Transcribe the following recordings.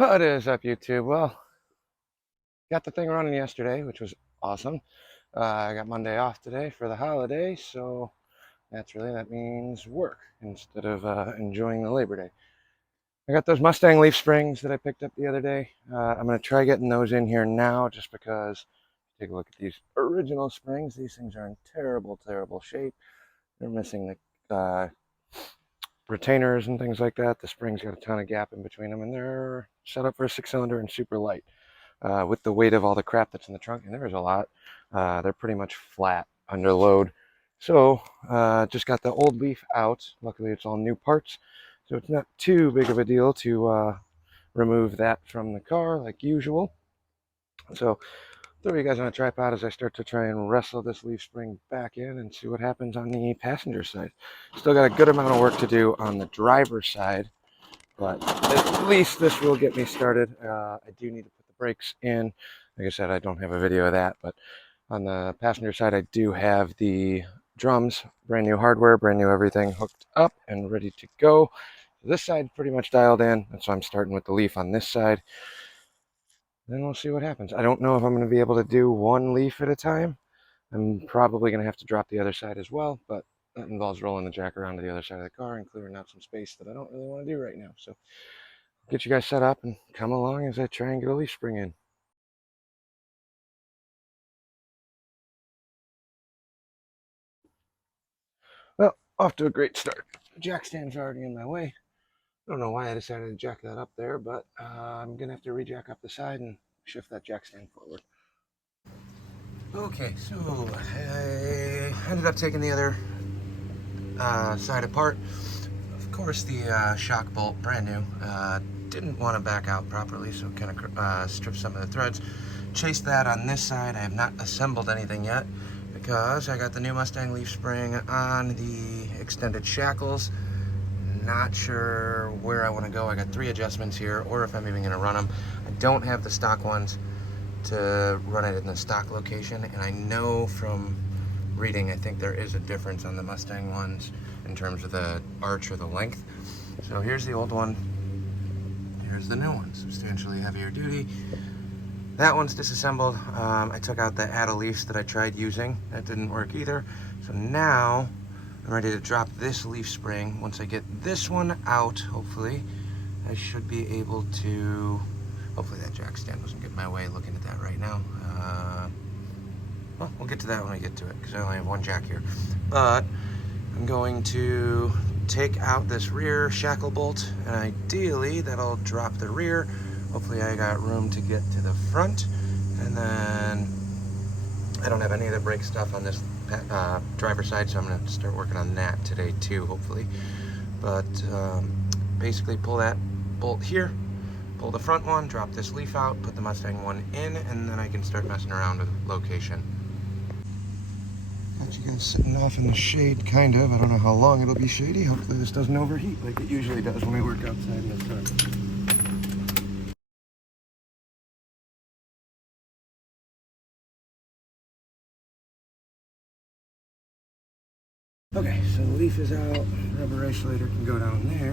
What is up, YouTube? Well, got the thing running yesterday, which was awesome. I got Monday off today for the holiday, so naturally that means work instead of enjoying the Labor Day. I got those Mustang leaf springs that I picked up the other day. I'm going to try getting those in here now just because, take a look at these original springs. These things are in terrible, terrible shape. They're missing the retainers and things like that. The springs got a ton of gap in between them, and they're set up for a 6-cylinder and super light. With the weight of all the crap that's in the trunk, and there is a lot, they're pretty much flat under load. So just got the old leaf out. Luckily it's all new parts, so it's not too big of a deal to remove that from the car like usual. So throw you guys on a tripod as I start to try and wrestle this leaf spring back in and see what happens on the passenger side. Still got a good amount of work to do on the driver's side, but at least this will get me started. I do need to put the brakes in. Like I said, I don't have a video of that, but on the passenger side, I do have the drums, brand new hardware, brand new everything hooked up and ready to go. This side pretty much dialed in, and so I'm starting with the leaf on this side. Then we'll see what happens. I don't know if I'm going to be able to do one leaf at a time. I'm probably going to have to drop the other side as well, but that involves rolling the jack around to the other side of the car and clearing out some space that I don't really want to do right now. So get you guys set up and come along as I try and get a leaf spring in. Well, off to a great start. The jack stand's already in my way. I don't know why I decided to jack that up there, but I'm going to have to re-jack up the side and shift that jack stand forward. Okay, so I ended up taking the other side apart. Of course, the shock bolt, brand new, didn't want to back out properly, so kind of stripped some of the threads. Chased that on this side. I have not assembled anything yet because I got the new Mustang leaf spring on the extended shackles. Not sure where I want to go. I got 3 adjustments here, or if I'm even going to run them. I don't have the stock ones to run it in the stock location, and I know from reading, I think there is a difference on the Mustang ones in terms of the arch or the length. So here's the old one, here's the new one, substantially heavier duty. That one's disassembled. I took out the add-a leaves that I tried using. That didn't work either. So now I'm ready to drop this leaf spring. Once I get this one out, hopefully, I should be able to, hopefully that jack stand doesn't get in my way looking at that right now. Well, we'll get to that when I get to it, because I only have one jack here. But I'm going to take out this rear shackle bolt, and ideally that'll drop the rear. Hopefully I got room to get to the front, and then I don't have any of the brake stuff on this driver's side, so I'm going to start working on that today too, hopefully. But basically pull that bolt here, pull the front one, drop this leaf out, put the Mustang one in, and then I can start messing around with location. Got you guys sitting off in the shade, kind of. I don't know how long it'll be shady. Hopefully this doesn't overheat like it usually does when I work outside in the sun. Okay, so the leaf is out. Rubber isolator can go down there.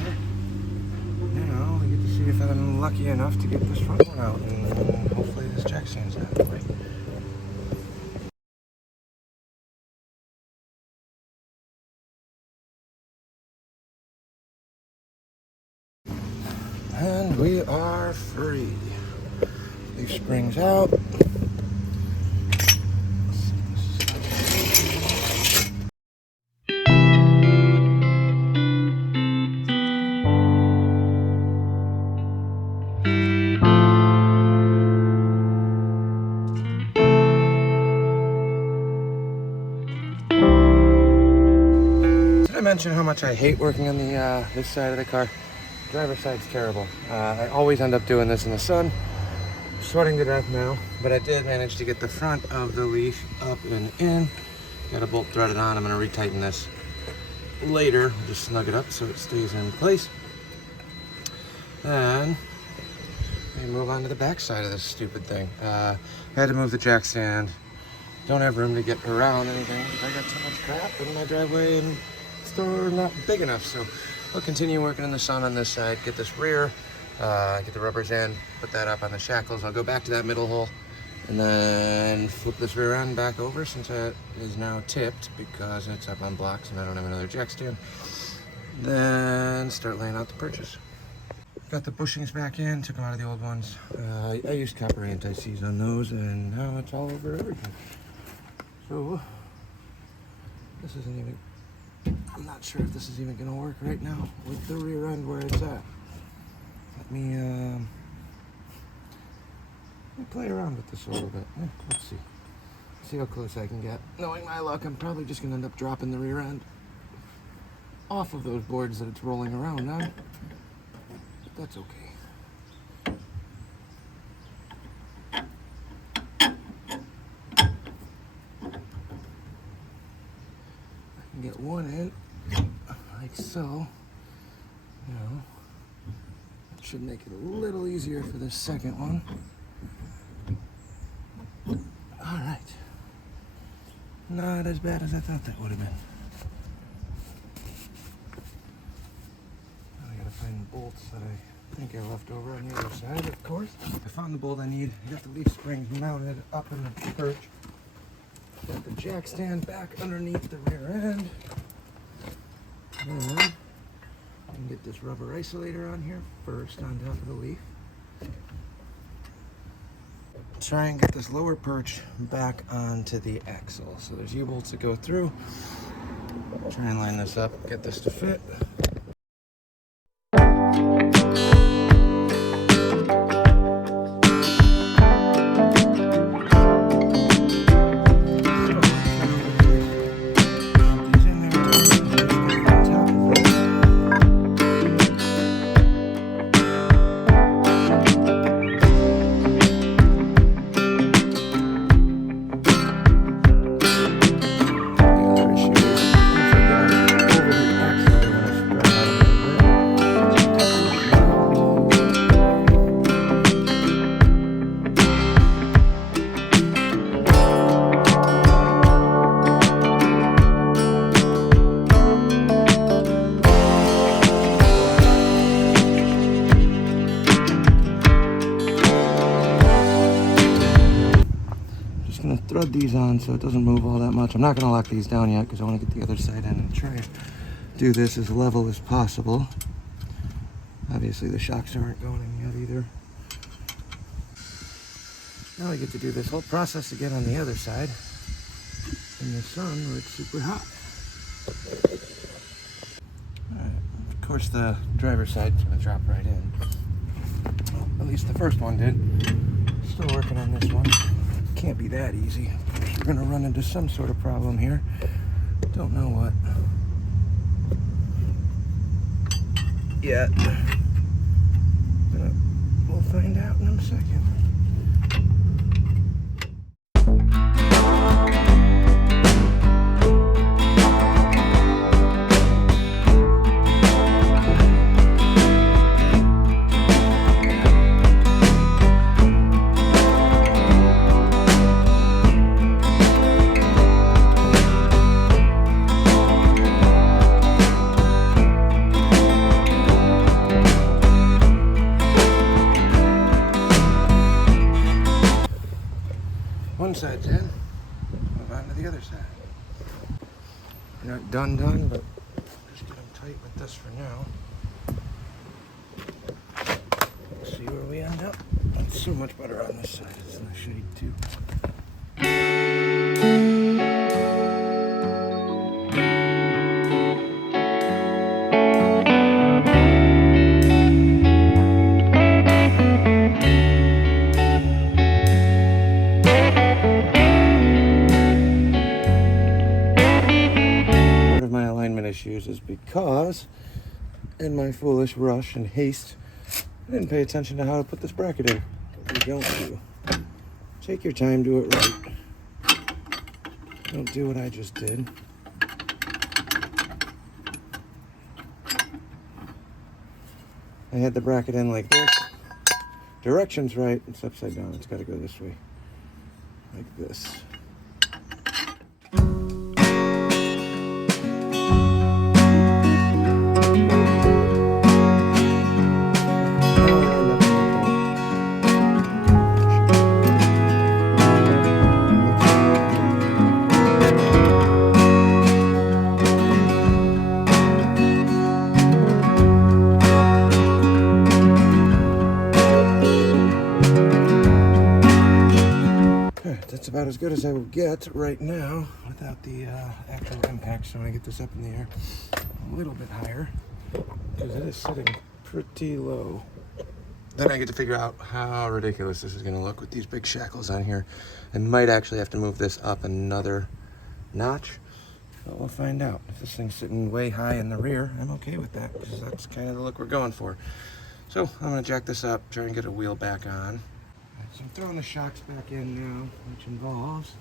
Now we get to see if I'm lucky enough to get this front one out, and hopefully this jack stands out of the way. And we are free. Leaf springs out. Did I mention how much I hate working on the this side of the car? Driver's side's terrible. I always end up doing this in the sun. I'm sweating to death now, but I did manage to get the front of the leaf up and in. Got a bolt threaded on. I'm going to retighten this later. Just snug it up so it stays in place. Then we move on to the back side of this stupid thing. I had to move the jack stand. Don't have room to get around anything. I got too much crap in my driveway and store not big enough, so I'll continue working in the sun on this side, get this rear Get the rubbers in, put that up on the shackles. I'll go back to that middle hole and then flip this rear end back over since it is now tipped because it's up on blocks and I don't have another jack stand. Then start laying out the perches. Got the bushings back in, took them out of the old ones. I used copper anti-seize on those and now it's all over everything. So, this isn't even, I'm not sure if this is even gonna work right now with the rear end where it's at. Let me play around with this a little bit. Let's see how close I can get. Knowing my luck, I'm probably just gonna end up dropping the rear end off of those boards that it's rolling around on. That's okay. I can get one in, like so. You know, that should make it a little easier for the second one. All right. Not as bad as I thought that would have been. Now I gotta find the bolts that I think I left over on the other side, of course. I found the bolt I need. I got the leaf springs mounted up in the perch. Got the jack stand back underneath the rear end. And I can get this rubber isolator on here first on top of the leaf. Try and get this lower perch back onto the axle. So there's U-bolts that go through. Try and line this up, get this to fit. Thread these on so it doesn't move all that much. I'm not going to lock these down yet because I want to get the other side in and try and do this as level as possible. Obviously the shocks aren't going in yet either. Now I get to do this whole process again on the other side in the sun where it's super hot. Alright, of course the driver's side's going to drop right in. Well, at least the first one did. Still working on this one. Can't be that easy. We're gonna run into some sort of problem here. Don't know what yet. We'll find out in a second. One side's in, move on to the other side. We're not done, but just get them tight with this for now. See where we end up. It's so much better on this side. It's in the shade too. Issues is because in my foolish rush and haste I didn't pay attention to how to put this bracket in. You don't do. Take your time, do it right. Don't do what I just did. I had the bracket in like this. Direction's right, it's upside down. It's got to go this way. Like this. about as good as I will get right now without the actual impact. So when I get this up in the air a little bit higher, because it is sitting pretty low, then I get to figure out how ridiculous this is going to look with these big shackles on here. I might actually have to move this up another notch, but we'll find out. If this thing's sitting way high in the rear, I'm okay with that, because that's kind of the look we're going for. So I'm going to jack this up, try and get a wheel back on. So I'm throwing the shocks back in now, which involves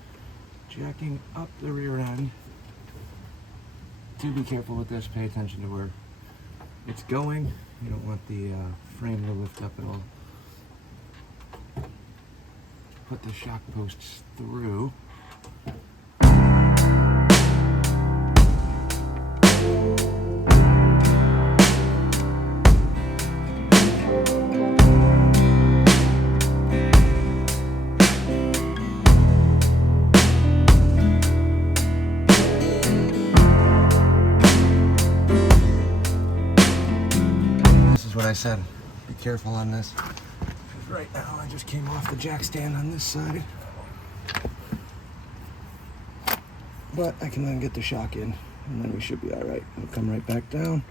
jacking up the rear end. Do be careful with this, pay attention to where it's going. You don't want the frame to lift up at all. Put the shock posts through. What I said, be careful on this. Right now I just came off the jack stand on this side, but I can then get the shock in and then we should be all right. It'll come right back down.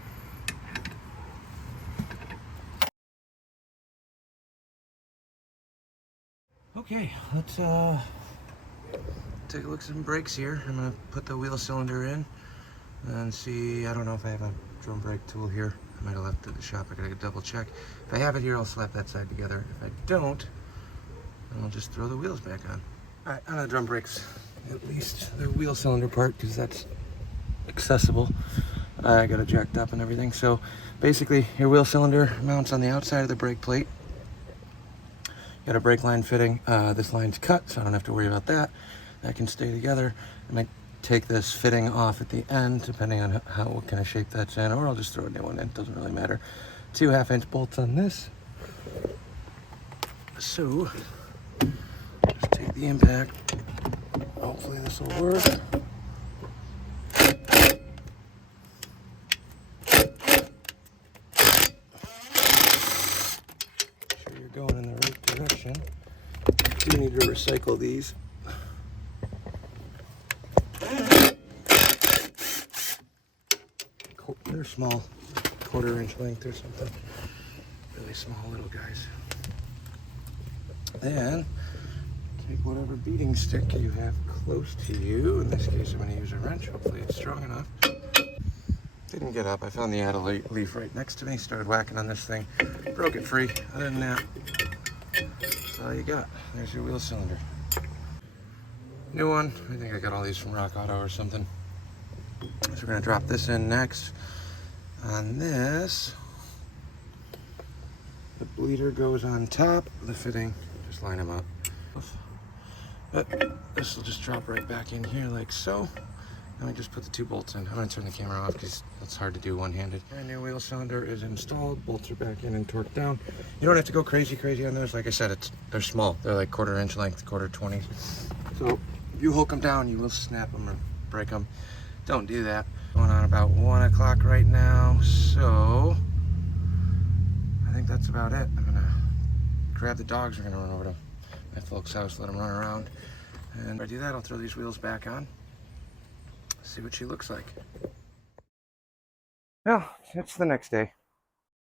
Okay, let's take a look at some brakes here. I'm gonna put the wheel cylinder in and see. I don't know if I have a drum brake tool here. I might have left it at the shop. I gotta double check. If I have it here, I'll slap that side together. If I don't, then I'll just throw the wheels back on. All right, on the drum brakes, at least the wheel cylinder part, because that's accessible. I got it jacked up and everything. So basically, your wheel cylinder mounts on the outside of the brake plate. Got a brake line fitting. This line's cut, so I don't have to worry about that. That can stay together. I might take this fitting off at the end, depending on what kind of shape that's in, or I'll just throw a new one in. Doesn't really matter. 2 1/2-inch bolts on this. So just take the impact. Hopefully this will work. Make sure you're going in the right direction. You do need to recycle these. They're small, 1/4-inch length or something. Really small little guys. Then take whatever beating stick you have close to you. In this case, I'm going to use a wrench. Hopefully it's strong enough. Didn't get up. I found the AOD leaf right next to me. Started whacking on this thing. Broke it free. Other than that, that's all you got. There's your wheel cylinder. New one. I think I got all these from Rock Auto or something. So we're going to drop this in next. On this, the bleeder goes on top. The fitting, just line them up. But this will just drop right back in here like so. And we just put the 2 bolts in. I'm going to turn the camera off because it's hard to do one-handed. Brand new wheel cylinder is installed. Bolts are back in and torqued down. You don't have to go crazy on those. Like I said, they're small. They're like 1/4-inch length, 1/4 20s. So if you hook them down, you will snap them or break them. Don't do that. Going on about 1 o'clock right now, so I think that's about it. I'm gonna grab the dogs. We're gonna run over to my folks' house, let them run around, and if I do that, I'll throw these wheels back on, see what she looks like. Well, it's the next day.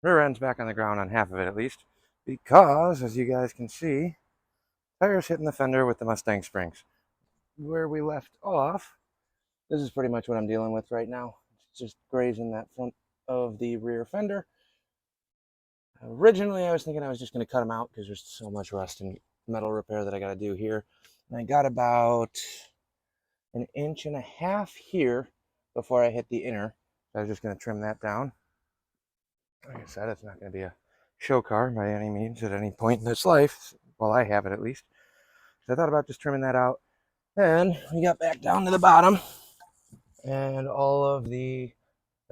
Rear end's back on the ground on half of it at least, because as you guys can see, tires hitting the fender with the Mustang springs. Where we left off, this is pretty much what I'm dealing with right now. It's just grazing that front of the rear fender. Originally, I was thinking I was just going to cut them out because there's so much rust and metal repair that I got to do here. And I got about 1.5 inches here before I hit the inner. So I was just going to trim that down. Like I said, it's not going to be a show car by any means at any point in its life. Well, I have it at least. So I thought about just trimming that out. Then we got back down to the bottom. And all of the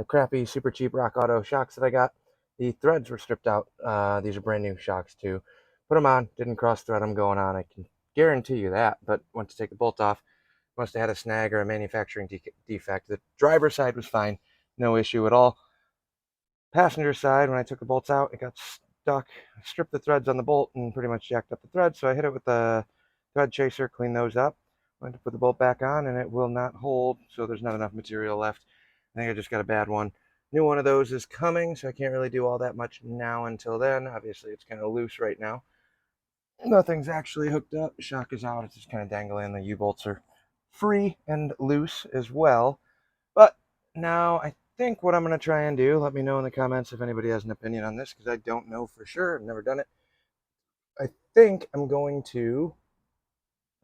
crappy, super cheap Rock Auto shocks that I got, the threads were stripped out. These are brand new shocks too. Put them on, didn't cross thread them going on. I can guarantee you that, but went to take the bolt off. Must have had a snag or a manufacturing defect. The driver's side was fine, no issue at all. Passenger side, when I took the bolts out, it got stuck. I stripped the threads on the bolt and pretty much jacked up the threads, so I hit it with the thread chaser, clean those up. I'm going to put the bolt back on and it will not hold, so there's not enough material left. I think I just got a bad one. New one of those is coming, so I can't really do all that much now until then. Obviously, it's kind of loose right now. Nothing's actually hooked up. Shock is out. It's just kind of dangling. The U-bolts are free and loose as well. But now I think what I'm going to try and do, let me know in the comments if anybody has an opinion on this, because I don't know for sure. I've never done it. I think I'm going to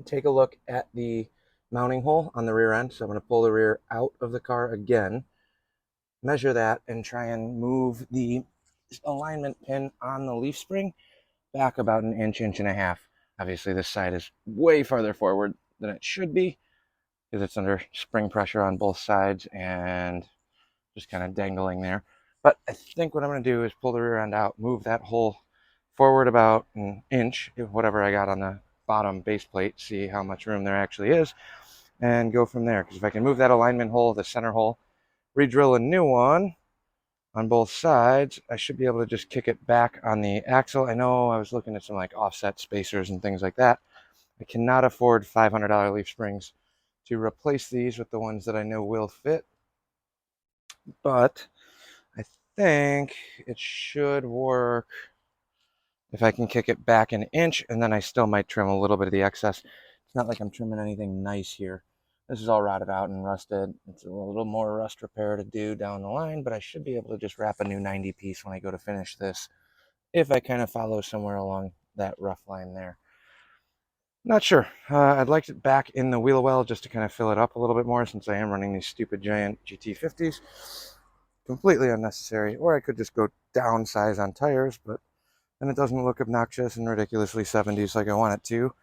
take a look at the mounting hole on the rear end. So I'm going to pull the rear out of the car again, measure that, and try and move the alignment pin on the leaf spring back about an inch, inch and a half. Obviously, this side is way farther forward than it should be because it's under spring pressure on both sides and just kind of dangling there. But I think what I'm going to do is pull the rear end out, move that hole forward about an inch, whatever I got on the bottom base plate, see how much room there actually is, and go from there. Because if I can move that alignment hole, the center hole, re-drill a new one on both sides, I should be able to just kick it back on the axle. I know I was looking at some like offset spacers and things like that. I cannot afford $500 leaf springs to replace these with the ones that I know will fit, but I think it should work if I can kick it back an inch, and then I still might trim a little bit of the excess. It's not like I'm trimming anything nice here. This is all rotted out and rusted. It's a little more rust repair to do down the line, but I should be able to just wrap a new 90 piece when I go to finish this, if I kind of follow somewhere along that rough line there. Not sure. I'd like it back in the wheel well just to kind of fill it up a little bit more, since I am running these stupid giant GT50s. Completely unnecessary. Or I could just go downsize on tires, but then it doesn't look obnoxious and ridiculously 70s like I want it to.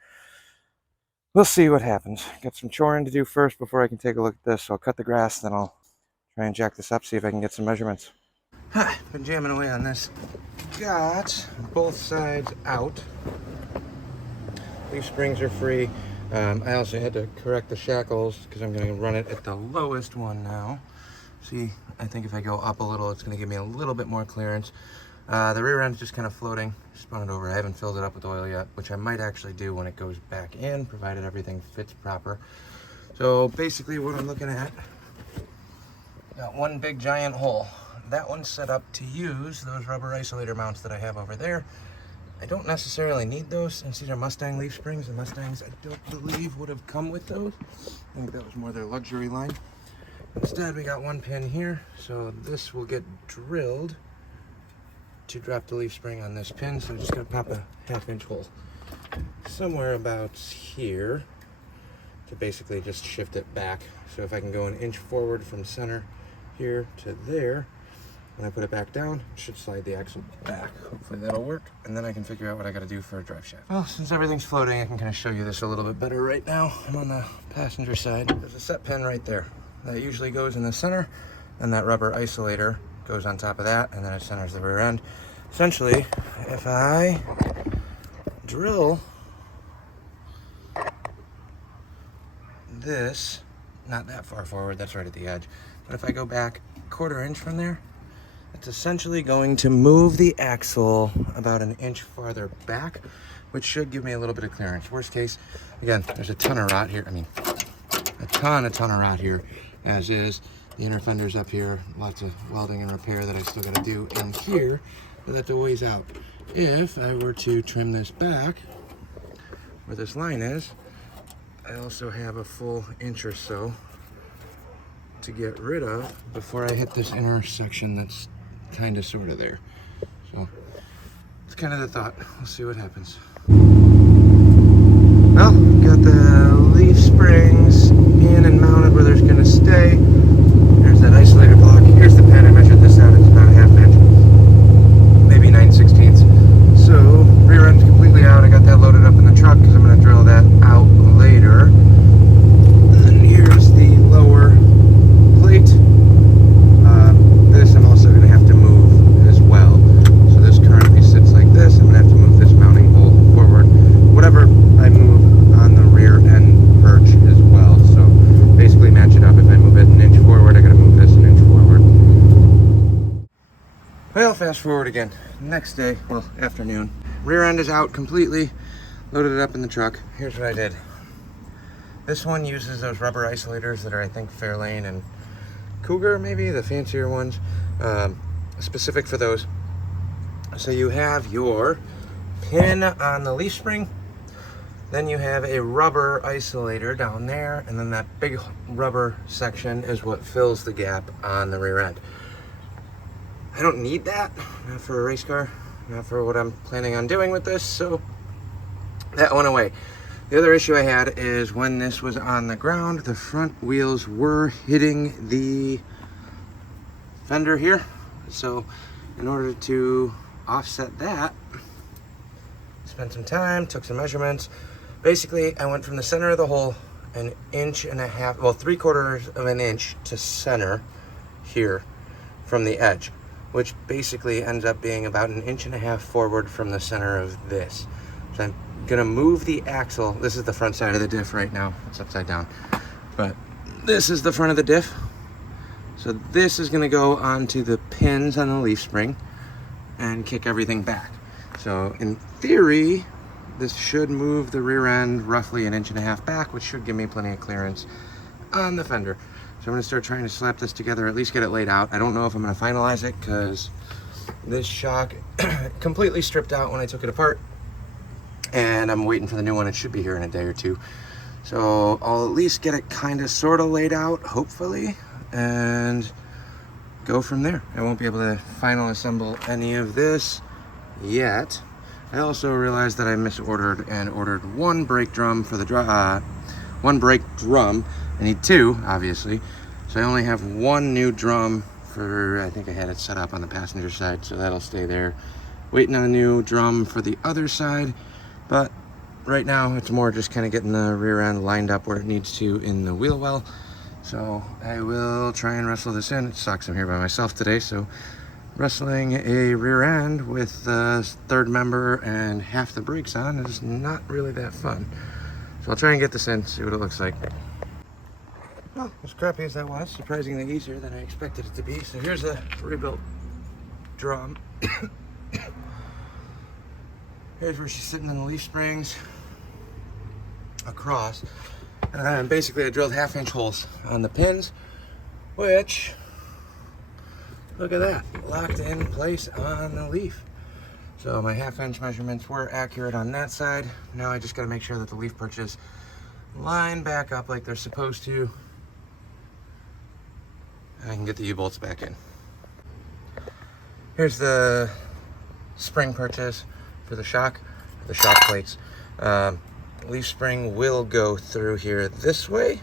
We'll see what happens. Got some choring to do first before I can take a look at this. So I'll cut the grass, then I'll try and jack this up, see if I can get some measurements. Been jamming away on this. Got both sides out. Leaf springs are free. I also had to correct the shackles because I'm going to run it at the lowest one now. See, I think if I go up a little, it's going to give me a little bit more clearance. The rear end's just kind of floating. Spun it over. I haven't filled it up with oil yet, which I might actually do when it goes back in, provided everything fits proper. So basically what I'm looking at, got one big giant hole. That one's set up to use those rubber isolator mounts that I have over there. I don't necessarily need those since these are Mustang leaf springs, and Mustangs I don't believe would have come with those. I think that was more their luxury line. Instead, we got one pin here, so this will get drilled to drop the leaf spring on this pin. So I'm just going to pop a 1/2 inch hole somewhere about here to basically just shift it back. So if I can go an inch forward from center here to there, when I put it back down, it should slide the axle back. Hopefully that'll work, and then I can figure out what I got to do for a drive shaft. Well, since everything's floating, I can kind of show you this a little bit better right now. I'm on the passenger side. There's a set pin right there. That usually goes in the center, and that rubber isolator goes on top of that, and then it centers the rear end. Essentially, if I drill this, not that far forward, that's right at the edge, but if I go back 1/4 inch from there, it's essentially going to move the axle about an inch farther back, which should give me a little bit of clearance. Worst case, again, there's a ton of rot here. I mean, a ton of rot here, as is. The inner fender's up here, lots of welding and repair that I still got to do in here, but that's a ways out. If I were to trim this back, where this line is, I also have a full inch or so to get rid of before I hit this inner section that's kind of sort of there. So it's kind of the thought. We'll see what happens. Well, got the leaf springs in and mounted where they're going to stay. There's that isolator block. Here's the pin. I measured this out. It's about 1/2 inch, maybe 9/16. So rear end's completely out. I got that loaded up in the truck because I'm going to drill that out later. And then here's the lower plate. This I'm also going to have to move as well. So this currently sits like this. I'm going to have to move this mounting hole forward. Whatever I move on the rear end perch as well. So basically match it up. If I move it an inch forward, I got to move this an inch forward. Well, fast forward again. Next day, well, afternoon. Rear end is out completely. loaded it up in the truck. Here's what I did. This one uses those rubber isolators that are, I think, Fairlane and Cougar, maybe, the fancier ones, specific for those. So you have your pin on the leaf spring, then you have a rubber isolator down there, and then that big rubber section is what fills the gap on the rear end. I don't need that, not for a race car, not for what I'm planning on doing with this, so that went away. The other issue I had is when this was on the ground, the front wheels were hitting the fender here. So in order to offset that, spent some time, took some measurements. Basically, I went from the center of the hole an inch and a half, well, 3/4 of an inch to center here from the edge, which basically ends up being about an inch and a half forward from the center of this. So I'm gonna move the axle. This is the front side of the diff right now. It's upside down, but this is the front of the diff. So this is gonna go onto the pins on the leaf spring and kick everything back. So in theory, this should move the rear end roughly an inch and a half back, which should give me plenty of clearance on the fender. So I'm gonna start trying to slap this together, at least get it laid out. I don't know if I'm gonna finalize it because this shock completely stripped out when I took it apart, and I'm waiting for the new one. It should be here in a day or two. So I'll at least get it kind of sort of laid out, hopefully, and go from there. I won't be able to final assemble any of this yet. I also realized that I misordered and ordered one brake drum for the one brake drum. I need two, obviously. So I only have one new drum for, I think I had it set up on the passenger side, so that'll stay there. Waiting on a new drum for the other side, but right now it's more just kind of getting the rear end lined up where it needs to in the wheel well. So I will try and wrestle this in. It sucks I'm here by myself today, so wrestling a rear end with the third member and half the brakes on is not really that fun. So I'll try and get this in, see what it looks like. Well, as crappy as that was, surprisingly easier than I expected it to be. So here's a rebuilt drum. Here's where she's sitting in the leaf springs across. And basically I drilled 1/2 inch holes on the pins, which, look at that, locked in place on the leaf. So my 1/2 inch measurements were accurate on that side. Now I just gotta make sure that the leaf perches line back up like they're supposed to, and I can get the U-bolts back in. Here's the spring perches for the shock plates. Leaf spring will go through here this way.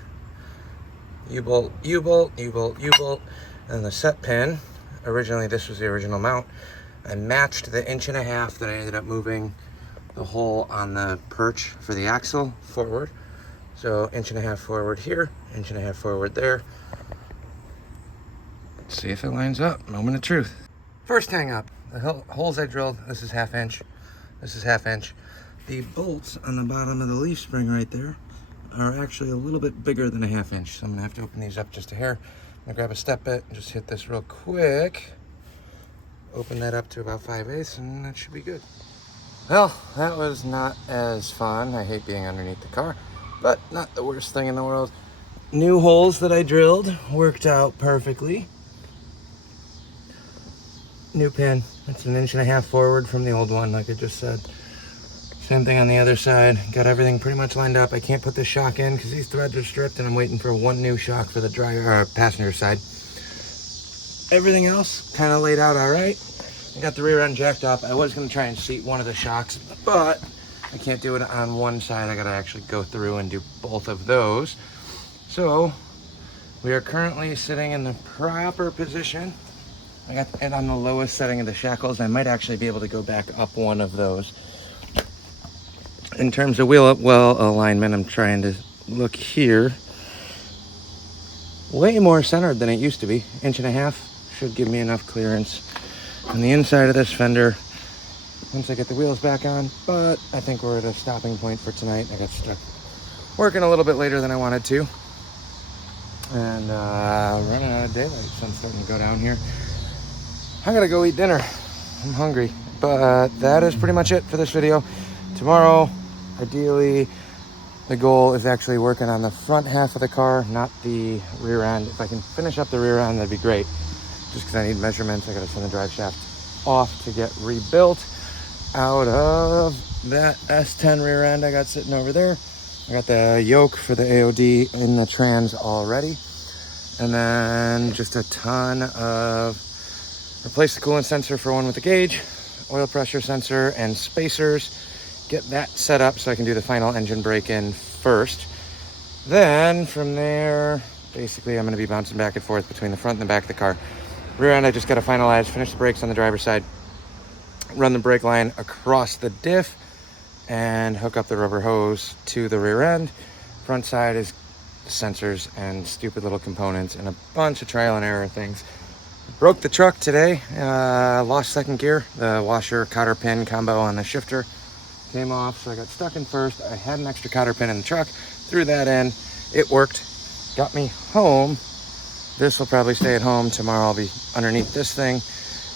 U-bolt, U-bolt, U-bolt, U-bolt, and the set pin. Originally, this was the original mount. I matched the 1.5 inches that I ended up moving the hole on the perch for the axle forward. So 1.5 inches forward here, 1.5 inches forward there. Let's see if it lines up. Moment of truth. First hang up. The holes I drilled, this is 1/2 inch. This is 1/2 inch. The bolts on the bottom of the leaf spring right there are actually a little bit bigger than a 1/2 inch. So I'm gonna have to open these up just a hair. I'm gonna grab a step bit and just hit this real quick. Open that up to about 5/8 and that should be good. Well, that was not as fun. I hate being underneath the car, but not the worst thing in the world. New holes that I drilled worked out perfectly. New pin. It's 1.5 inches forward from the old one, like I just said. Same thing on the other side. Got everything pretty much lined up. I can't put this shock in because these threads are stripped, and I'm waiting for one new shock for the passenger side. Everything else kind of laid out all right. I got the rear end jacked up. I was going to try and seat one of the shocks, but I can't do it on one side. I got to actually go through and do both of those. So we are currently sitting in the proper position. I got it on the lowest setting of the shackles. I might actually be able to go back up one of those. In terms of wheel well alignment, I'm trying to look here. Way more centered than it used to be. 1.5 inches should give me enough clearance on the inside of this fender once I get the wheels back on, but I think we're at a stopping point for tonight. I got stuck working a little bit later than I wanted to, and running out of daylight, so I'm starting to go down here. I gotta go eat dinner. I'm hungry, but that is pretty much it for this video. Tomorrow Ideally, the goal is actually working on the front half of the car, not the rear end. If I can finish up the rear end, that'd be great. Just because I need measurements, I gotta send the drive shaft off to get rebuilt out of that S10 rear end I got sitting over there. I got the yoke for the AOD in the trans already. And then just a ton of, replace the coolant sensor for one with the gauge, oil pressure sensor and spacers. Get that set up so I can do the final engine break-in first. Then from there, basically I'm gonna be bouncing back and forth between the front and the back of the car. Rear end, I just gotta finalize, finish the brakes on the driver's side, run the brake line across the diff, and hook up the rubber hose to the rear end. Front side is sensors and stupid little components and a bunch of trial and error things. Broke the truck today, lost second gear. The washer cotter pin combo on the shifter came off, so I got stuck in first. I had an extra cotter pin in the truck, threw that in, it worked, got me home. This will probably stay at home. Tomorrow I'll be underneath this thing,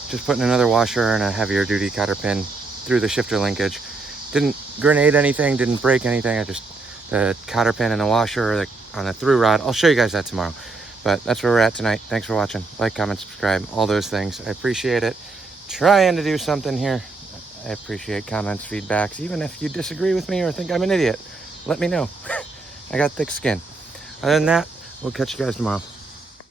just putting another washer and a heavier duty cotter pin through the shifter linkage. Didn't grenade anything, didn't break anything. I just, the cotter pin and the washer on the through rod. I'll show you guys that tomorrow. But that's where we're at tonight. Thanks for watching. Like, comment, subscribe, all those things. I appreciate it. Trying to do something here. I appreciate comments, feedbacks. Even if you disagree with me or think I'm an idiot, let me know. I got thick skin. Other than that, we'll catch you guys tomorrow.